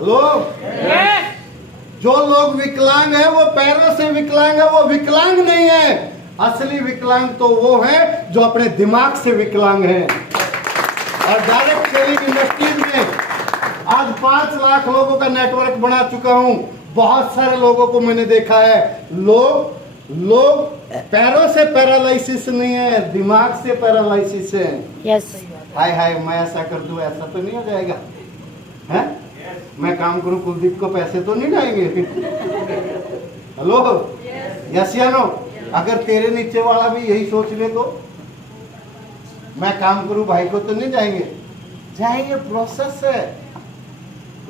लोग जो लोग विकलांग है वो पैरों से विकलांग है, वो विकलांग नहीं है। असली विकलांग तो वो है जो अपने दिमाग से विकलांग है। और डायरेक्ट सेलिंग इंडस्ट्रीज में आज 5 लाख लोगों का नेटवर्क बना चुका हूं। बहुत सारे लोगों को मैंने देखा है, लोग पैरों से पैरालिसिस नहीं है, दिमाग से पैरालिसिस है। यस हाय हाय मैं ऐसा कर दूं, ऐसा तो नहीं हो जाएगा है? मैं काम करूं, कुलदीप को पैसे तो नहीं जाएंगे? हेलो, यस या नो? अगर तेरे नीचे वाला भी यही सोच ले तो मैं काम करूं, भाई को तो नहीं जाएंगे? जाएंगे, प्रोसेस है।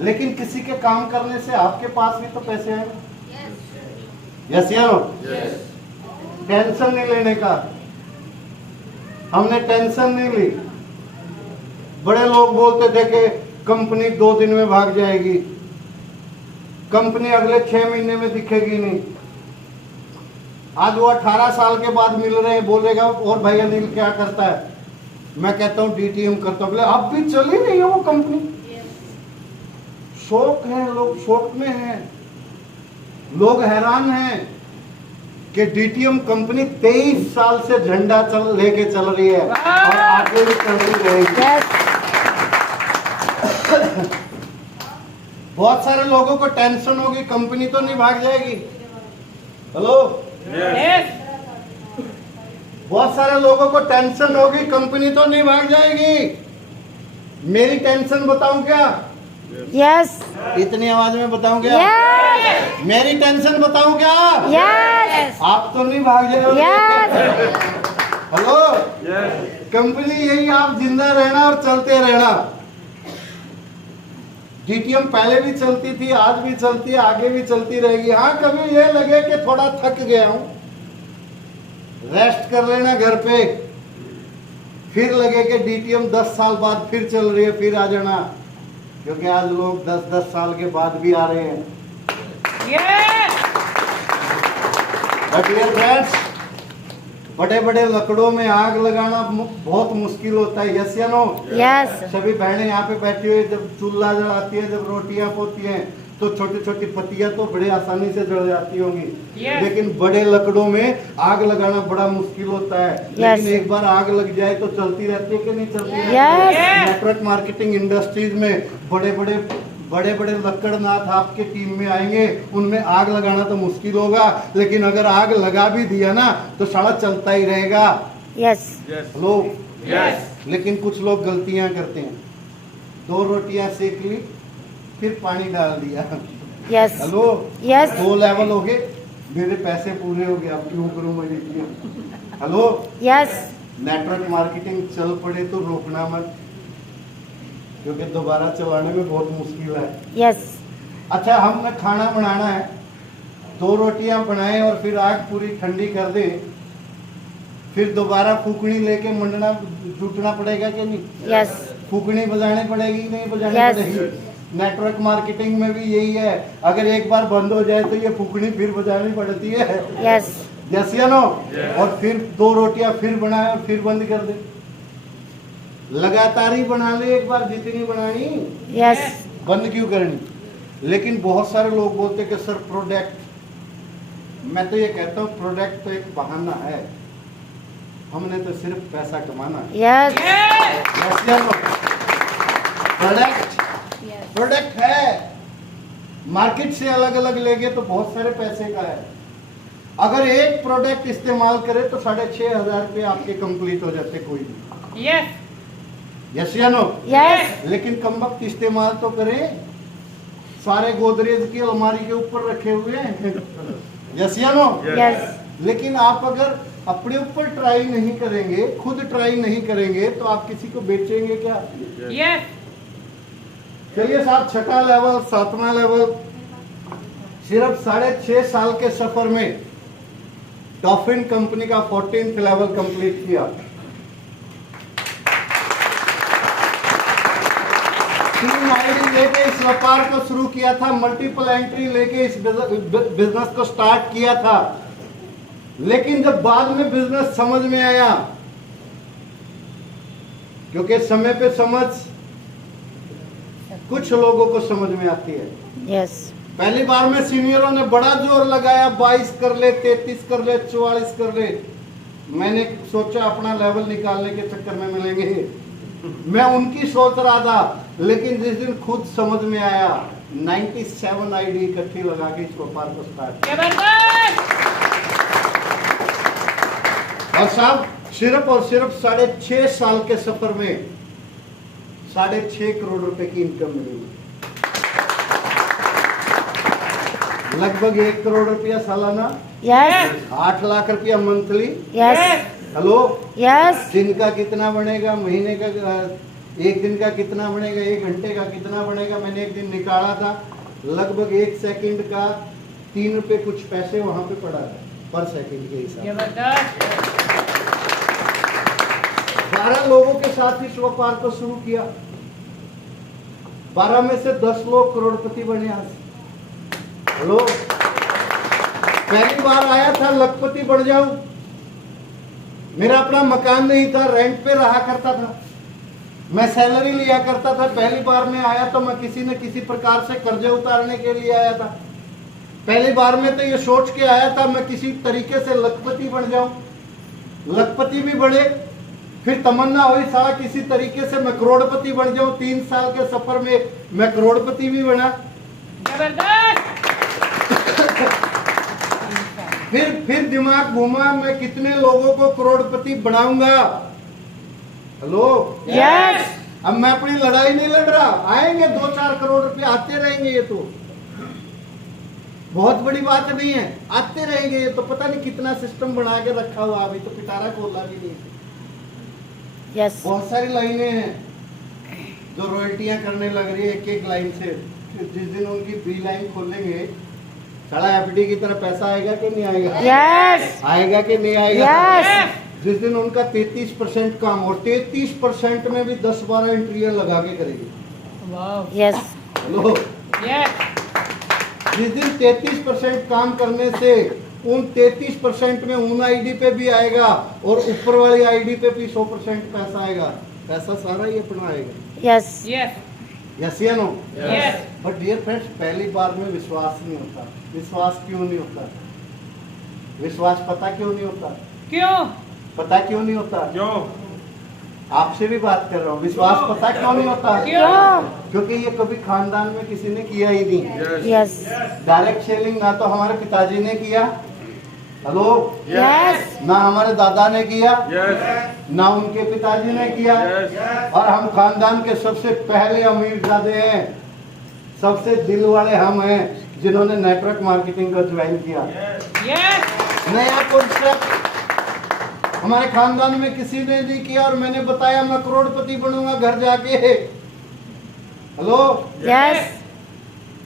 लेकिन किसी के काम करने से आपके पास भी तो पैसे आएंगे। यस या नो? टेंशन नहीं लेने का, हमने टेंशन नहीं ली। बड़े लोग बोलते थे कि कंपनी 2 दिन में भाग जाएगी, कंपनी अगले 6 महीने में दिखेगी नहीं। आज वो 18 साल के बाद मिल रहे हैं, बोलेगा और भाई अनिल क्या करता है? मैं कहता हूँ डीटीएम करता हूँ। बोले अब भी चली नहीं है वो कंपनी। शौक है, लोग शौक में हैं। लोग हैरान हैं कि डीटीएम कंपनी 23 साल से झंडा लेके चल रही है और आगे भी चलती रहेगी। बहुत सारे लोगों को टेंशन होगी, कंपनी तो नहीं भाग जाएगी। हेलो, बहुत सारे लोगों को टेंशन होगी, कंपनी तो नहीं भाग जाएगी। मेरी टेंशन बताऊं क्या? यस इतनी आवाज में बताऊं क्या? मेरी टेंशन बताऊं क्या? यस आप तो नहीं भाग जाओगे। हेलो, कंपनी यही, आप जिंदा रहना और चलते रहना। डीटीएम पहले भी चलती थी, आज भी चलती है, आगे भी चलती रहेगी। हाँ, कभी ये लगे कि थोड़ा थक गया हूं, रेस्ट कर लेना घर पे। फिर लगे कि डीटीएम 10 साल बाद फिर चल रही है, फिर आ जाना। क्योंकि आज लोग 10-10 साल के बाद भी आ रहे हैं। बट डियर फ्रेंड्स, बड़े बड़े लकड़ों में आग लगाना बहुत मुश्किल होता है। यस या नो? यस सभी बहनें यहाँ पे बैठी हुई, जब चूल्हा जलाती है, जब रोटियां पोती हैं, तो छोटी छोटी पत्तियां तो बड़े आसानी से जल जाती होंगी। लेकिन बड़े लकड़ों में आग लगाना बड़ा मुश्किल होता है। लेकिन एक बार आग लग जाए तो चलती रहती है कि नहीं चलती रहती है? नेटवर्क मार्केटिंग इंडस्ट्रीज में बड़े बड़े लकड़नाथ आपके टीम में आएंगे, उनमें आग लगाना तो मुश्किल होगा, लेकिन अगर आग लगा भी दिया ना तो सारा चलता ही रहेगा। यस लोग लेकिन कुछ लोग गलतियां करते हैं। 2 रोटियां सेक ली, फिर पानी डाल दिया। यस हेलो, यस 2 लेवल हो गए, मेरे पैसे पूरे हो गए, अब क्यों करूं मैं DTM? Hello, yes network marketing चल पड़े तो रोकना मत, क्योंकि दोबारा चलाने में बहुत मुश्किल है। यस अच्छा, हमने खाना बनाना है, 2 रोटियां बनाए और फिर आग पूरी ठंडी कर दे, फिर दोबारा फूकनी लेके मंडना जुटना पड़ेगा कि नहीं? यस फूकनी बजानी पड़ेगी, नहीं बजानी Yes. पड़ेगी? नेटवर्क मार्केटिंग में भी यही है, अगर एक बार बंद हो जाए तो ये फूकनी फिर बजानी पड़ती है। यस यस या नो? और फिर 2 रोटियां फिर बनाए और फिर बंद कर दे। लगातार ही बना ले, एक बार जितनी बनानी, यस बंद क्यों करनी? लेकिन बहुत सारे लोग बोलते हैं कि सर प्रोडक्ट, मैं तो ये कहता हूँ प्रोडक्ट तो एक बहाना है, हमने तो सिर्फ पैसा कमाना है। यस यस या नो? प्रोडक्ट है, मार्केट से अलग अलग लेंगे तो बहुत सारे पैसे का है। अगर एक प्रोडक्ट इस्तेमाल करे तो 6,500 रुपये आपके कंप्लीट हो जाते कोई भी। यस या नो? यस लेकिन कम वक्त इस्तेमाल तो करें, सारे गोदरेज की अलमारी के ऊपर रखे हुए हैं। यस या नो? यस लेकिन आप अगर अपने ऊपर ट्राई नहीं करेंगे, खुद ट्राई नहीं करेंगे, तो आप किसी को बेचेंगे क्या? चलिए साहब, 6वां लेवल, 7वां लेवल, सिर्फ 6.5 साल के सफर में डॉल्फिन कंपनी का 14th लेवल कंप्लीट किया। 3 आईडी लेके इस व्यापार को शुरू किया था, मल्टीपल एंट्री लेके इस बिजनेस को स्टार्ट किया था। लेकिन जब बाद में बिजनेस समझ में आया, क्योंकि समय पे समझ कुछ लोगों को समझ में आती है। Yes. पहली बार में सीनियरों ने बड़ा जोर लगाया, 22 कर ले, 33 कर ले, 44 कर ले। मैंने सोचा अपना लेवल निकालने के चक्कर में मिलेंगे, मैं उनकी सोच रहा था। लेकिन जिस दिन खुद समझ में आया, 97 आईडी इकट्ठी लगा के इस व्यापार को स्टार्ट किया। और साहब सिर्फ और सिर्फ 6.5 साल के सफर में 6.5 करोड़ रुपए की इनकम मिली, लगभग 1 करोड़ रुपया सालाना, Yes. 8 लाख रुपया मंथली। Yes. Hello, Yes. दिन का कितना बनेगा, महीने का, एक दिन का कितना बनेगा, 1 घंटे का कितना बनेगा। मैंने एक दिन निकाला था, लगभग 1 सेकंड का 3 रुपए कुछ पैसे वहां पे पड़ा है पर सेकंड के हिसाब। 12 लोगों के साथ इस व्यापार को शुरू किया, 12 में से 10 लोग करोड़पति बने आज। हेलो, पहली बार आया था लखपति बढ़ जाऊं, मेरा अपना मकान नहीं था, रेंट पे रहा करता था, मैं सैलरी लिया करता था। पहली बार में आया तो मैं किसी न किसी प्रकार से कर्जे उतारने के लिए आया था। पहली बार में तो ये सोच के आया था मैं किसी तरीके से लखपति बन जाऊं, लखपति भी बने, फिर तमन्ना हुई साला किसी तरीके से मैं करोड़पति बन जाऊं। 3 साल के सफर में मैं करोड़पति भी बना। फिर दिमाग घूमा, मैं कितने लोगों को करोड़पति बनाऊंगा। Hello, Yes. अब मैं अपनी लड़ाई नहीं लड़ रहा, आएंगे 2-4 करोड़ रुपए आते रहेंगे, ये तो बहुत बड़ी बात नहीं है, आते रहेंगे। ये तो पता नहीं कितना सिस्टम बना के रखा हुआ, अभी तो पिटारा खोला भी नहीं। Yes. बहुत सारी लाइनें हैं जो रॉयल्टियां करने लग रही है एक लाइन से। जिस दिन उनकी बी लाइन खोलेंगे, साला एफडी की तरह पैसा आएगा कि नहीं आएगा? Yes. आएगा कि नहीं आएगा? Yes. जिस दिन उनका 33% काम, और 33% में भी 10-12 एंट्रियां लगा के करेगी। Yes. हेलो, जिस दिन 33% काम करने से उन 33% में उन आईडी पे भी आएगा और ऊपर वाली आईडी पे भी 100% पैसा आएगा, पैसा सारा ही अपना आएगा। Yes. यस या नो? बट डियर फ्रेंड्स, पहली बार में विश्वास नहीं होता। विश्वास क्यों नहीं होता? विश्वास पता क्यों नहीं होता? पता क्यों नहीं होता? आपसे भी बात कर रहा हूँ, विश्वास पता क्यों नहीं होता? क्यों? क्योंकि ये कभी खानदान में किसी ने किया ही नहीं। Yes. डायरेक्ट सेलिंग ना तो हमारे पिताजी ने किया, हेलो, Yes. ना हमारे दादा ने किया, ना उनके पिताजी ने किया, और हम खानदान के सबसे पहले अमीरजादे हैं, सबसे दिल वाले हम हैं जिन्होंने नेटवर्क मार्केटिंग को ज्वाइन किया। नया कॉन्सेप्ट हमारे खानदान में किसी ने नहीं किया, और मैंने बताया मैं करोड़पति बनूंगा घर जाके। Hello, Yes.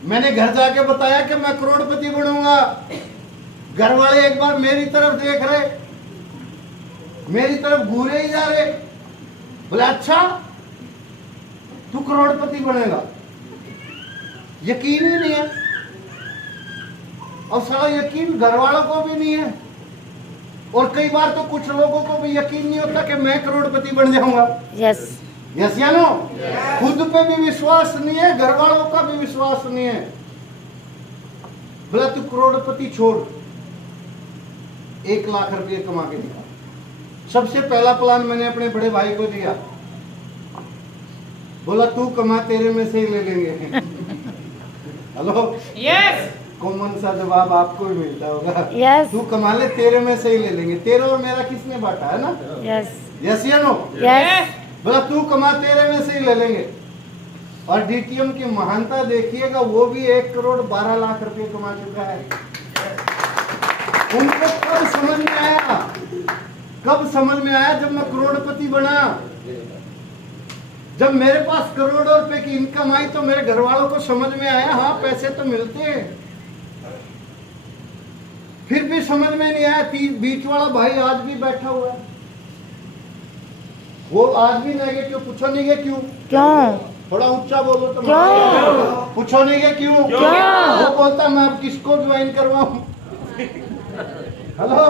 मैंने घर जाके बताया कि मैं करोड़पति बनूंगा। घर वाले एक बार मेरी तरफ देख रहे, मेरी तरफ घूरे ही जा रहे, बोले अच्छा तू करोड़पति बनेगा? यकीन ही नहीं है, और साला यकीन घर वालों को भी नहीं है, और कई बार तो कुछ लोगों को भी यकीन नहीं होता कि मैं करोड़पति बन जाऊंगा। Yes. यस या नो? खुद पे भी विश्वास नहीं है, घर वालों का भी विश्वास नहीं है। बोला तू करोड़पति छोड़, 1 लाख रुपये कमा के दिखा। सबसे पहला प्लान मैंने अपने बड़े भाई को दिया, बोला तू कमा, तेरे में से ही ले लेंगे। हेलो, कॉमन सा जवाब आपको भी मिलता होगा। Yes. तू कमा ले, तेरे में से ही ले लेंगे। तेरा और मेरा किसने बांटा है ना? Yes. यस या नो? Yes. बोला तू कमा, तेरे में से ही ले लेंगे। और डीटीएम की महानता देखिएगा, वो भी 1 करोड़ 12 लाख रुपए कमा चुका है। उनको कब समझ में आया? कब समझ में आया? जब मैं करोड़पति बना, जब मेरे पास करोड़ों रुपए की इनकम आई, तो मेरे घर वालों को समझ में आया हाँ पैसे तो मिलते हैं। फिर भी समझ में नहीं आया। बीच वाला भाई आज भी बैठा हुआ है, वो आज भी नेगेटिव। पूछो नहीं गया क्यों? क्यों? थोड़ा ऊंचा बोलो तो। क्यों? पूछो नहीं गया क्यों? वो बोलता मैं अब किसको ज्वाइन करवाऊं? हेलो,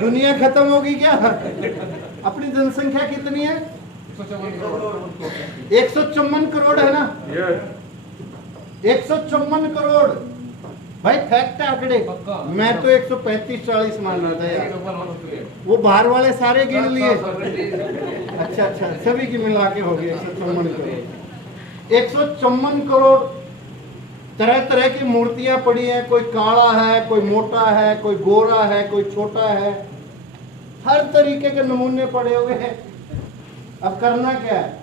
दुनिया खत्म होगी क्या? अपनी जनसंख्या कितनी है? 154 करोड़ है ना, 154 करोड़ भाई, फैक्ट है आंकड़े। मैं तो 135-40 मान रहा था यार, वो बाहर वाले सारे गिन लिए। अच्छा अच्छा, सभी की मिला के हो गए 154 करोड़। 154 करोड़। तरह तरह की मूर्तियां पड़ी हैं, कोई काला है, कोई मोटा है, कोई गोरा है, कोई छोटा है, हर तरीके के नमूने पड़े हुए हैं। अब करना क्या है,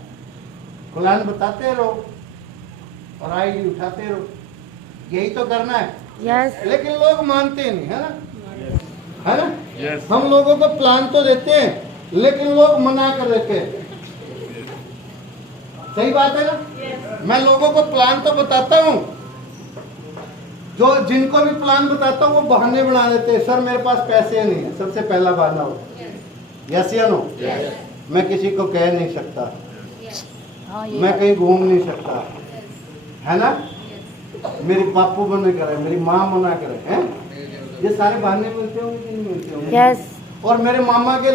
कुरान बताते रहो और आईडी उठाते रहो, यही तो करना है। यस लेकिन लोग मानते नहीं, है ना, है ना। हम लोगों को प्लान तो देते हैं लेकिन लोग मना कर देते हैं। सही बात है ना। मैं लोगों को प्लान तो बताता हूँ, जो जिनको भी प्लान बताता हूँ वो बहाने बना देते हैं। सर मेरे पास पैसे नहीं है, सबसे पहला बहाना हो। यस या नो। मैं किसी को कह नहीं सकता, हाँ ये मैं कहीं घूम नहीं सकता, है ना। मेरी पापू मना करे, मेरी माँ मना करे, हैं? ये सारे बहाने मिलते होंगे कि नहीं मिलते होंगे। यस और मेरे मामा के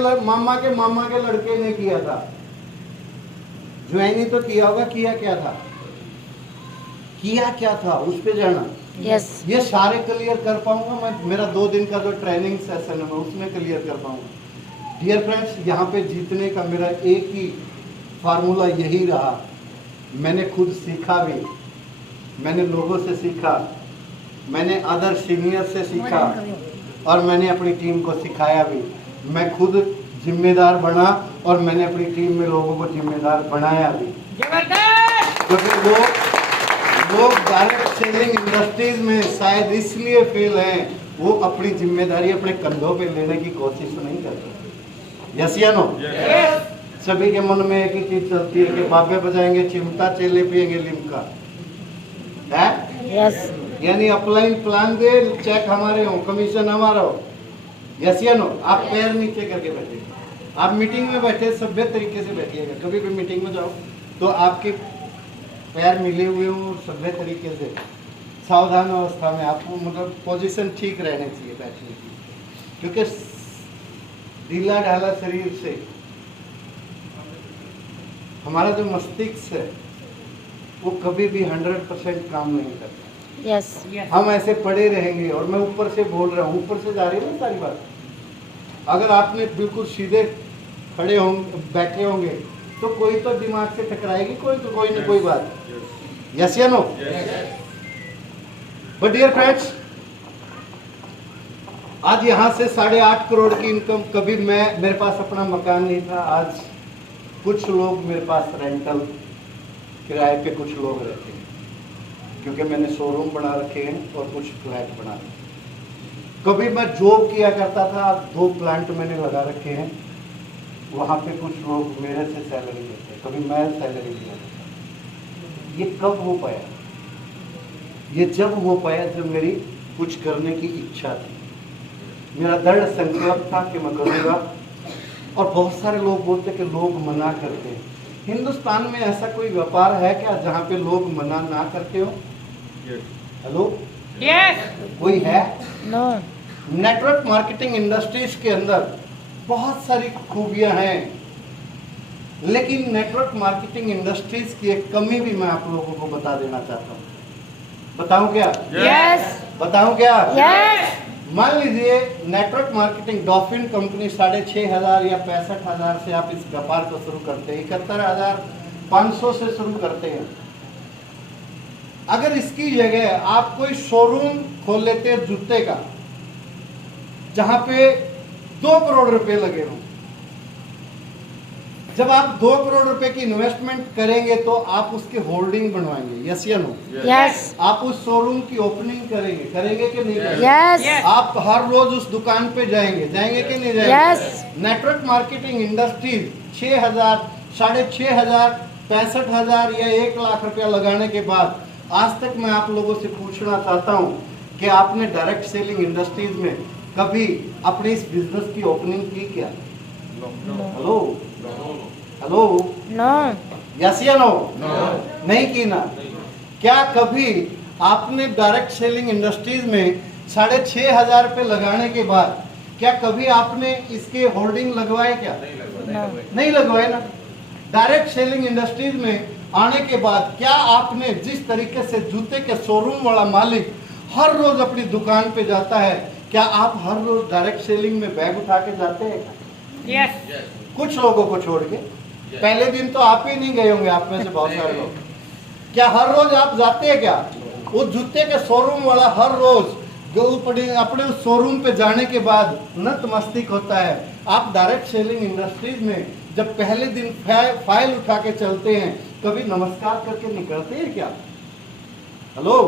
लड़के ने किया था, ज्वाइन तो किया होगा, किया क्या था उस पे जाना। यस ये सारे क्लियर कर पाऊंगा मैं, मेरा 2 दिन का जो ट्रेनिंग सेशन है मैं उसमें क्लियर कर पाऊंगा। डियर फ्रेंड्स, यहाँ पे जीतने का मेरा एक ही फार्मूला यही रहा। मैंने खुद सीखा भी, मैंने लोगों से सीखा, मैंने अदर सीनियर से सीखा और मैंने अपनी टीम को सिखाया भी। मैं खुद जिम्मेदार बना और मैंने अपनी टीम में लोगों को जिम्मेदार बनाया भी। क्योंकि लोग डायरेक्ट सेलिंग इंडस्ट्रीज में शायद इसलिए फेल हैं, वो अपनी जिम्मेदारी अपने कंधों पे लेने की कोशिश नहीं करते। यस या नो। सभी के मन में एक ही चीज चलती है कि बाबे बजाएंगे चिमटा, चेले पिएंगे लिमका, है। यस यानी अपलाइन प्लान दे, चेक हमारे हो, कमीशन हमारा हो। यस या नो। आप पैर नीचे करके बैठे, आप मीटिंग में बैठे सभ्य तरीके से बैठिएगा। कभी भी मीटिंग में जाओ तो आपके पैर मिले हुए हो, सभ्य तरीके से सावधान अवस्था में आपको मतलब पोजीशन ठीक रहनी चाहिए बैठने की। क्योंकि ढीला ढाला शरीर से हमारा जो मस्तिष्क है वो कभी भी 100% काम नहीं करता। यस हम ऐसे पड़े रहेंगे। और मैं ऊपर से बोल रहा हूँ, ऊपर से जा रही है ना सारी बात। अगर आपने बिल्कुल सीधे खड़े होंगे, बैठे होंगे, तो कोई तो दिमाग से टकराएगी, कोई ना कोई बात। यस या नो। बट डियर फ्रेंड्स, आज यहाँ से 8.5 करोड़ की इनकम, कभी मेरे पास अपना मकान नहीं था। आज कुछ लोग मेरे पास रेंटल किराए पे कुछ लोग रहते हैं, क्योंकि मैंने शोरूम बना रखे हैं और कुछ फ्लैट बना रखे हैं। कभी मैं जॉब किया करता था, 2 प्लांट मैंने लगा रखे हैं, वहाँ पे कुछ लोग मेरे से सैलरी लेते हैं, कभी मैं सैलरी दिया करता। ये कब हो पाया? ये जब हो पाया जब मेरी कुछ करने की इच्छा थी, मेरा दृढ़ संकल्प था कि मैं करूँगा। और बहुत सारे लोग बोलते कि लोग मना करते हैं। हिंदुस्तान में ऐसा कोई व्यापार है क्या जहाँ पे लोग मना ना करते हो? हेलो, कोई है? नो नेटवर्क मार्केटिंग इंडस्ट्रीज के अंदर बहुत सारी खूबियां हैं, लेकिन नेटवर्क मार्केटिंग इंडस्ट्रीज की एक कमी भी मैं आप लोगों को बता देना चाहता हूँ। बताऊं क्या? यस बताऊं क्या? यस मान लीजिए नेटवर्क मार्केटिंग डॉल्फिन कंपनी 6,500 या 65,000 से आप इस व्यापार को शुरू करते हैं, 71,500 से शुरू करते हैं। अगर इसकी जगह आप कोई शोरूम खोल लेते हैं जूते का, जहां पे 2 करोड़ रुपए लगे हों, जब आप 2 करोड़ रुपए की इन्वेस्टमेंट करेंगे तो आप उसके होल्डिंग बनवाएंगे। यस या नो? यस आप उस शोरूम की ओपनिंग करेंगे कि नहीं करेंगे? यस आप हर रोज उस दुकान पे जाएंगे कि नहीं जाएंगे? यस नेटवर्क मार्केटिंग इंडस्ट्रीज 6,000, 6,500, 65,000 या 1 लाख रुपया लगाने के बाद आज तक मैं आप लोगों से पूछना चाहता हूं कि आपने डायरेक्ट सेलिंग इंडस्ट्रीज में कभी अपने इस बिजनेस की ओपनिंग की क्या? हेलो हेलो, नो यस या नो? नहीं की ना? क्या कभी आपने डायरेक्ट सेलिंग इंडस्ट्रीज में 6,500 रुपये लगाने के बाद क्या कभी आपने इसके होल्डिंग लगवाए क्या? नो नहीं लगवाए ना। डायरेक्ट सेलिंग इंडस्ट्रीज में आने के बाद क्या आपने जिस तरीके से जूते के शोरूम वाला मालिक हर रोज अपनी दुकान पे जाता है, क्या आप हर रोज डायरेक्ट सेलिंग में बैग उठा के जाते हैं? यस कुछ लोगों को छोड़ के। पहले दिन तो आप ही नहीं गए होंगे, आप में से बहुत सारे लोग। क्या हर रोज आप जाते हैं क्या? वो जूते के शोरूम वाला हर रोज जो अपने उस शोरूम पे जाने के बाद नतमस्तक होता है। आप डायरेक्ट सेलिंग इंडस्ट्रीज में जब पहले दिन फाइल उठा के चलते हैं, कभी नमस्कार करके निकलते हैं क्या? Hello,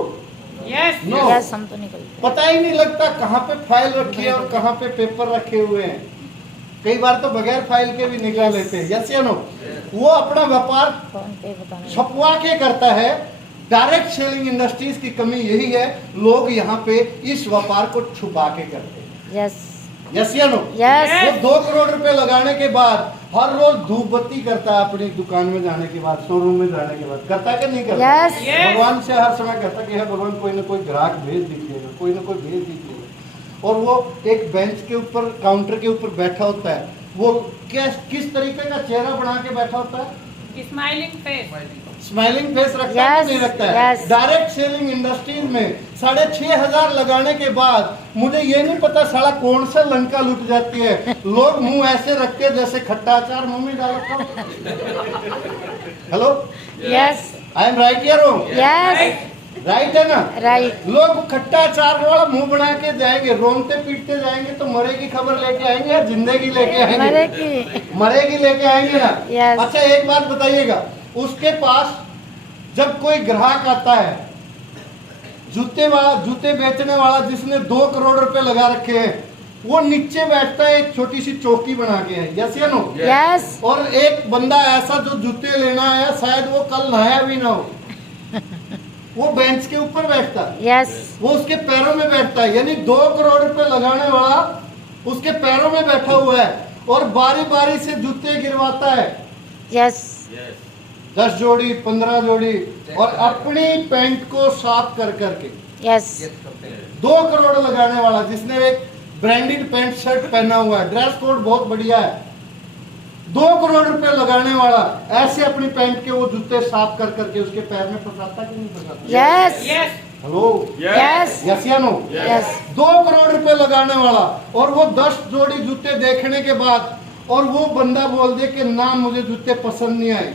yes no. यस हम तो निकलते पता ही नहीं लगता कहाँ पे फाइल रखी है और कहाँ पे पेपर रखे हुए हैं। कई बार तो बगैर फाइल के भी निकाल लेते हैं। यस या नो? वो अपना व्यापार फोन पे बताना छपवा के करता है। डायरेक्ट सेलिंग इंडस्ट्रीज की कमी यही है, लोग यहाँ पे इस व्यापार को छुपा के करते हैं। यस यस या नो? यस वो 2 करोड़ रुपए लगाने के बाद हर रोज धूप बत्ती करता है अपनी दुकान में जाने के बाद, शोरूम में जाने के बाद। करता है कि नहीं करता? Yes. भगवान से हर समय कहता कि है भगवान कोई ना कोई ग्राहक भेज दीजिएगा, कोई ना कोई भेज दीजिएगा। और वो एक बेंच के ऊपर, काउंटर के ऊपर बैठा होता है। वो किस तरीके का चेहरा बना के बैठा होता है? स्माइलिंग फेस स्माइलिंग फेस रखता है Yes, कि नहीं रखता है? yes. डायरेक्ट सेलिंग इंडस्ट्रीज में 6,500 लगाने के बाद मुझे ये नहीं पता साला कौन सा लंका लुट जाती है। लोग मुंह ऐसे रखते हैं जैसे खट्टा अचार मुंह में डालता हूं। Hello, yes I am right या रॉन्ग? यस राइट है ना? राइट लोग खट्टा अचार वाला मुंह बना के जाएंगे, रोनते पीटते जाएंगे तो मरे की खबर लेके आएंगे या जिंदगी लेके आएंगे? मरेगी लेके आएंगे ना? Yes. अच्छा एक बात बताइएगा, उसके पास जब कोई ग्राहक आता है, जूते बेचने वाला जिसने 2 करोड़ रुपए लगा रखे हैं, वो नीचे बैठता है, एक छोटी सी चौकी बना के है। यस या नो? यस और एक बंदा ऐसा जो जूते लेना है, शायद वो कल नहाया भी ना हो, वो बेंच के ऊपर बैठता है, यस वो उसके पैरों में बैठता है। यानी 2 करोड़ रुपए लगाने वाला उसके पैरों में बैठा हुआ है और बारी बारी से जूते गिरवाता है। यस 10 जोड़ी 15 जोड़ी, और अपनी पैंट को साफ कर करके। यस 2 करोड़ लगाने वाला जिसने एक ब्रांडेड पैंट शर्ट पहना हुआ है, ड्रेस कोड बहुत बढ़िया है, 2 करोड़ रुपए लगाने वाला ऐसे अपनी पैंट के वो जूते साफ कर करके उसके पैर में फंसाता कि नहीं फंसाता? यस हेलो, यस यस या नो? यस 2 करोड़ रुपए लगाने वाला, और वो 10 जोड़ी जूते देखने के बाद और वो बंदा बोल दे कि ना मुझे जूते पसंद नहीं आए।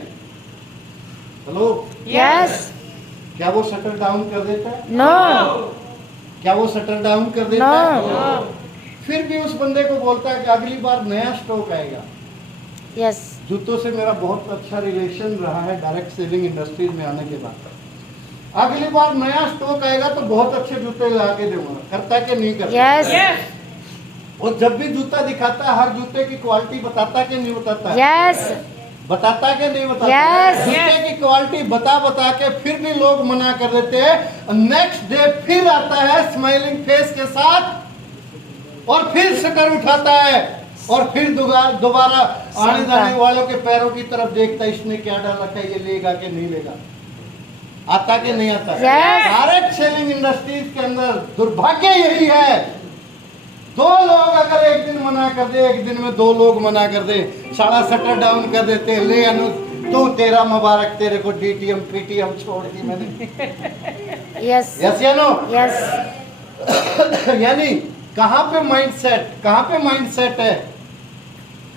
हेलो, यस क्या वो शटर डाउन कर देता है? नो क्या वो शटर डाउन कर देता है? नो फिर भी उस बंदे को बोलता है कि अगली बार नया स्टॉक आएगा। यस जूतों से मेरा बहुत अच्छा रिलेशन रहा है डायरेक्ट सेलिंग इंडस्ट्रीज में आने के बाद। अगली बार नया स्टॉक आएगा तो बहुत अच्छे जूते ला के दूंगा। करता है कि नहीं करता? यस और जब भी जूता दिखाता है, हर जूते की क्वालिटी बताता कि नहीं बताता? यस बताता कि नहीं बताता? Yes. जूते की क्वालिटी बता के फिर भी लोग मना कर देते हैं। नेक्स्ट डे फिर आता है स्माइलिंग फेस के साथ और फिर शटर उठाता है और फिर दोबारा आने जाने वालों के पैरों की तरफ देखता है, इसने क्या डाला है, ये लेगा कि नहीं लेगा? आता कि नहीं आता? Yes. डायरेक्ट सेलिंग इंडस्ट्रीज के अंदर दुर्भाग्य यही है, 2 लोग अगर एक दिन मना कर दे, एक दिन में 2 लोग मना कर दे, सारा शटर डाउन कर देते हैं। ले अनु, तू तेरा मुबारक, तेरे को डीटीएम पीटीएम छोड़ दी मैंने। यस यस या नो? यस यानी कहाँ पे माइंड सेट है?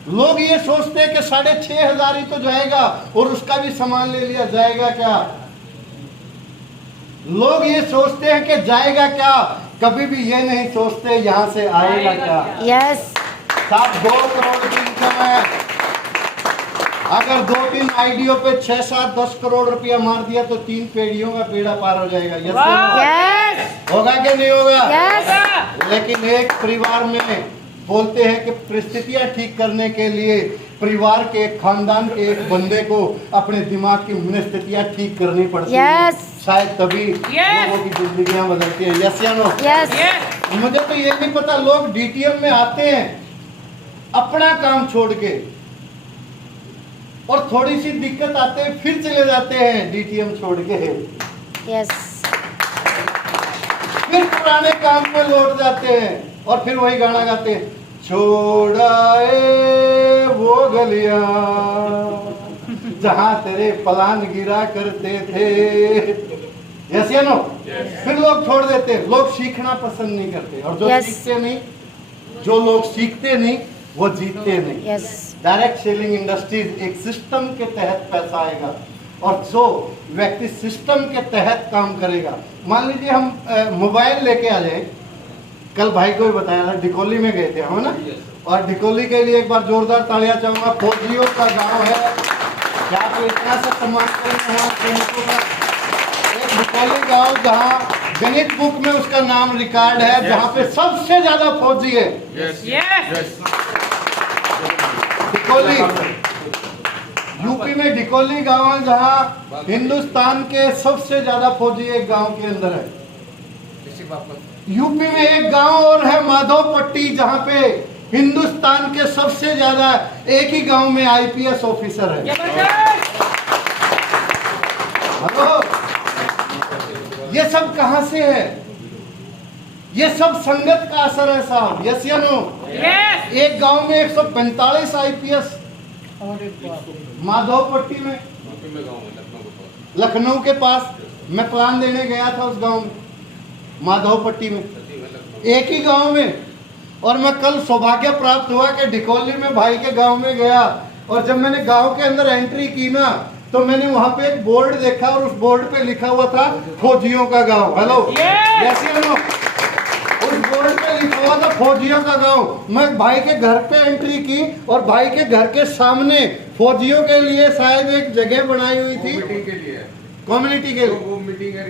लोग ये सोचते हैं कि 6,500 ही तो जाएगा और उसका भी सामान ले लिया जाएगा क्या? लोग ये सोचते हैं कि जाएगा क्या, कभी भी ये नहीं सोचते यहाँ से आएगा क्या। यस साहब 2 करोड़ की इनकम है, अगर 2-3 आईडियो पे 6-7-10 करोड़ रुपया मार दिया तो 3 पीढ़ियों का बेड़ा पार हो जाएगा। यस यस होगा कि नहीं होगा? यस लेकिन एक परिवार में बोलते हैं कि परिस्थितियां ठीक करने के लिए परिवार के, खानदान के एक बंदे को अपने दिमाग की मनस्थितियां ठीक करनी पड़ती है। Yes. शायद तभी लोगों की जिंदगियां बदलती है। यस या नो? यस मुझे तो ये नहीं पता, लोग डीटीएम में आते हैं अपना काम छोड़ के और थोड़ी सी दिक्कत आते हैं फिर चले जाते हैं डीटीएम छोड़ के, यस फिर पुराने काम में लौट जाते हैं और फिर वही गाना गाते हैं, छोड़ाए वो गलियां जहां तेरे प्लान गिरा करते थे। यस या नो? फिर लोग छोड़ देते, लोग सीखना पसंद नहीं करते, और जो Yes. सीखते नहीं, जो लोग सीखते नहीं वो जीतते नहीं। यस डायरेक्ट सेलिंग इंडस्ट्रीज एक सिस्टम के तहत पैसा आएगा, और जो व्यक्ति सिस्टम के तहत काम करेगा, मान लीजिए हम मोबाइल लेके आ जाए। कल भाई को भी बताया था, डिकोली में गए थे हम, है ना? और डिकोली के लिए एक बार जोरदार तालियां चाहूंगा। फौजियों का गांव है, क्या तो इतना सा सम्मान करेंगे वहाँ सैनिकों का। एक डिकोली गांव जहाँ गणित बुक में उसका नाम रिकॉर्ड है, जहाँ पे सबसे ज्यादा फौजी है। डिकोली यूपी में डिकोली गांव है, जहाँ हिंदुस्तान के सबसे ज्यादा फौजी एक गांव के अंदर है। यूपी में एक गांव और है माधवपट्टी, जहाँ पे हिंदुस्तान के सबसे ज्यादा एक ही गांव में आईपीएस ऑफिसर है। हेलो, ये सब कहां से है? ये सब संगत का असर है साहब। यस या नो? एक गांव में 145 आईपीएस, माधवपट्टी में, लखनऊ के पास। मैं प्लान देने गया था उस गांव में, माधवपट्टी में, एक ही गांव में। और मैं कल सौभाग्य प्राप्त हुआ कि डिकोली में भाई के गांव में गया, और जब मैंने गांव के अंदर एंट्री की ना, तो मैंने वहां पे एक बोर्ड देखा, और उस बोर्ड पे लिखा हुआ था फौजियों का गांव। हेलो, यस या नो? उस बोर्ड पे लिखा हुआ था फौजियों का गांव। मैं भाई के घर पे एंट्री की, और भाई के घर के सामने फौजियों के लिए शायद एक जगह बनाई हुई थी, कम्युनिटी के लिए, वो मीटिंग है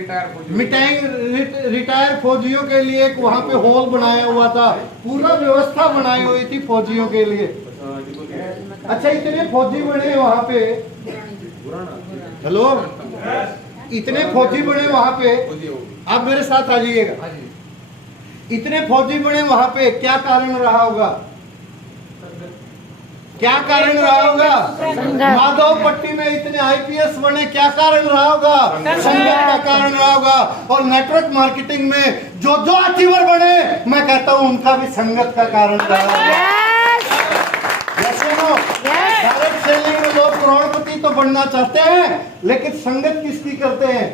रिटायर फौजियों के लिए एक वहाँ पे हॉल बनाया हुआ था, पूरा व्यवस्था बनाई हुई थी फौजियों के लिए। अच्छा, इतने फौजी बने वहाँ पे। हेलो, इतने फौजी बने वहाँ पे, आप मेरे साथ आ जाइएगा। इतने फौजी बने वहाँ पे, क्या कारण रहा होगा? क्या कारण रहा होगा? माधवपट्टी में इतने आईपीएस बने, क्या कारण रहा होगा? संगत का कारण रहा होगा। और नेटवर्क मार्केटिंग में जो जो अचीवर बने, मैं कहता हूँ उनका भी संगत का कारण रहा होगा। जैसे नो, डायरेक्ट सेलिंग में लोग करोड़पति तो बनना चाहते हैं, लेकिन संगत किसकी करते हैं?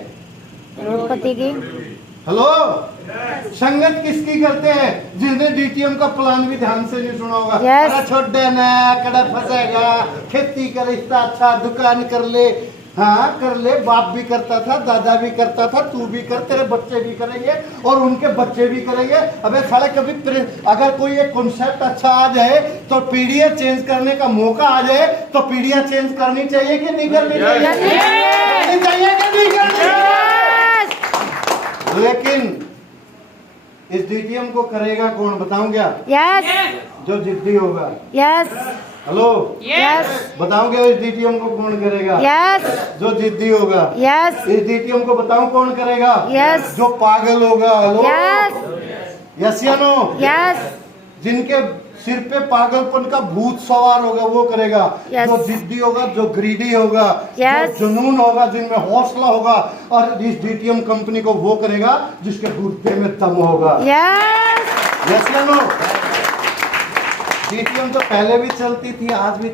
करोड़पति की। हेलो, संगत किसकी करते हैं? जिसने डीटीएम का प्लान भी ध्यान से नहीं सुना होगा। Yes. अरे छोड़ देना, कड़ा फंसेगा, खेती कर, इतना अच्छा दुकान कर ले। हाँ कर ले, बाप भी करता था, दादा भी करता था, तू भी कर, तेरे बच्चे भी करेंगे, और उनके बच्चे भी करेंगे। अबे साले, कभी अगर कोई एक कॉन्सेप्ट अच्छा आ जाए, तो पीढ़ियां चेंज करने का मौका आ जाए, तो पीढ़ियां चेंज करनी चाहिए कि नहीं करनी चाहिए? करनी चाहिए कि नहीं करनी चाहिए? लेकिन इस डीटीएम को करेगा कौन, बताऊं क्या? यस जो जिद्दी होगा। यस हेलो, यस बताऊं क्या इस डीटीएम को कौन करेगा? यस जो जिद्दी होगा। यस इस डीटीएम को बताऊं कौन करेगा? Yes. जो पागल होगा। हेलो, यस यस या नो? यस जिनके सिर पे पागलपन का भूत सवार होगा, वो करेगा। Yes. जो जिद्दी होगा, जो ग्रीडी होगा, Yes. जो जुनून होगा, जिनमें हौसला होगा, और इस डीटीएम कंपनी को वो करेगा जिसके गुर्दे में दम होगा। यस यस या नो? डीटीएम तो पहले भी चलती थी, आज भी